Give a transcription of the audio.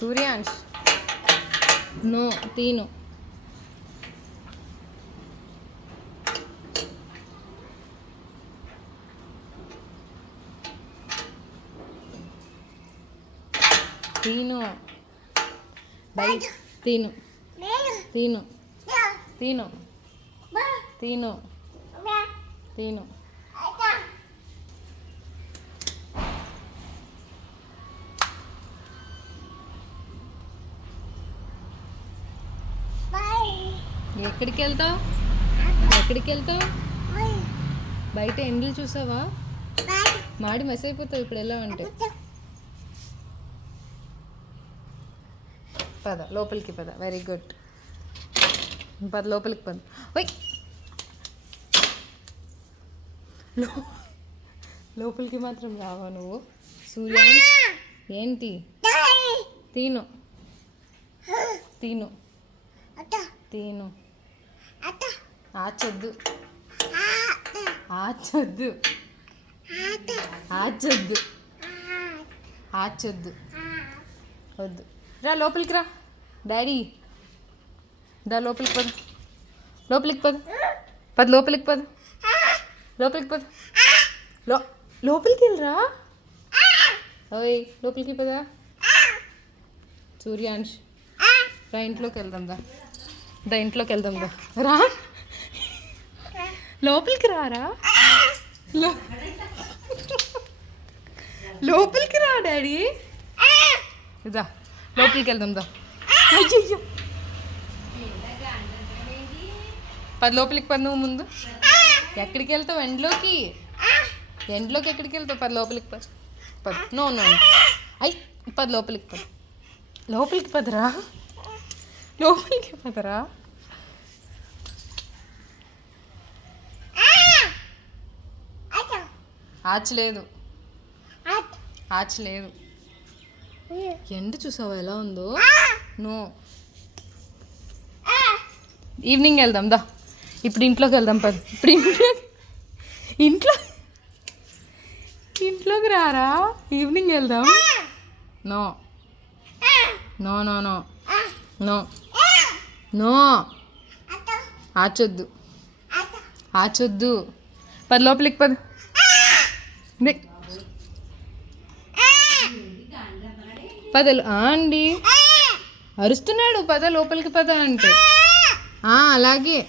Suryansh no తీను. తీను. Bye తీను. తీను. తీను. తీను. తీను. ఎక్కడికి వెళ్తావు ఎక్కడికి వెళ్తావు బయట ఎండలు చూసావా? మాడి మెస్ అయిపోతావు ఇప్పుడు ఎలా అంటే పద లోపలికి పద. వెరీ గుడ్ పద లోపలికి పద. లో- లోపలికి మాత్రం రావా నువ్వు? సూర్య ఏంటి? తీను. తీను. తీను. ఆచొద్దు. ఆచొద్దు. ఆచొద్దు. ఆచొద్దు. వద్దు. రా లోపలికి రా. డాడీ. దా లోపలికి పద. లోపలికి పద. పద లోపలికి పద. లోపలికి పద. లో లోపలికి వెళ్ళరా? ఓయ్ లోపలికి పద. సూర్యాంష్ రా ఇంట్లోకి వెళ్దాం దా దా ఇంట్లోకి వెళ్దాం దా. రా. లోపలికి రారా? లోపలికి రా డాడీ. ఇదా లోపలికి వెళ్దాం దా. అయ్యో పది లోపలికి పది నువ్వు ముందు. ఎక్కడికి వెళ్తావు? ఎండ్లోకి. ఎండ్లోకి ఎక్కడికి వెళ్తావు? పది లోపలికి పది. పది. నో నో అయ్యి పది లోపలికి పది. లోపలికి పదిరా? లోపలికి లేదు. ఆచలేదు ఆచలేదు ఎండ చూసావా ఎలా ఉందో? నో. ఈవినింగ్ వెళ్దాం దా. ఇప్పుడు ఇంట్లోకి వెళ్దాం పది. ఇప్పుడు ఇంట్లో ఇంట్లో ఇంట్లోకి రారా? ఈవినింగ్ వెళ్దాం. No. No no no. No. No. ఆచొద్దు. ఆచొద్దు. పది లోపలికి పది. పదలు అండి అరుస్తున్నాడు పద లోపలికి పద అంటే. ఆ, అలాగే.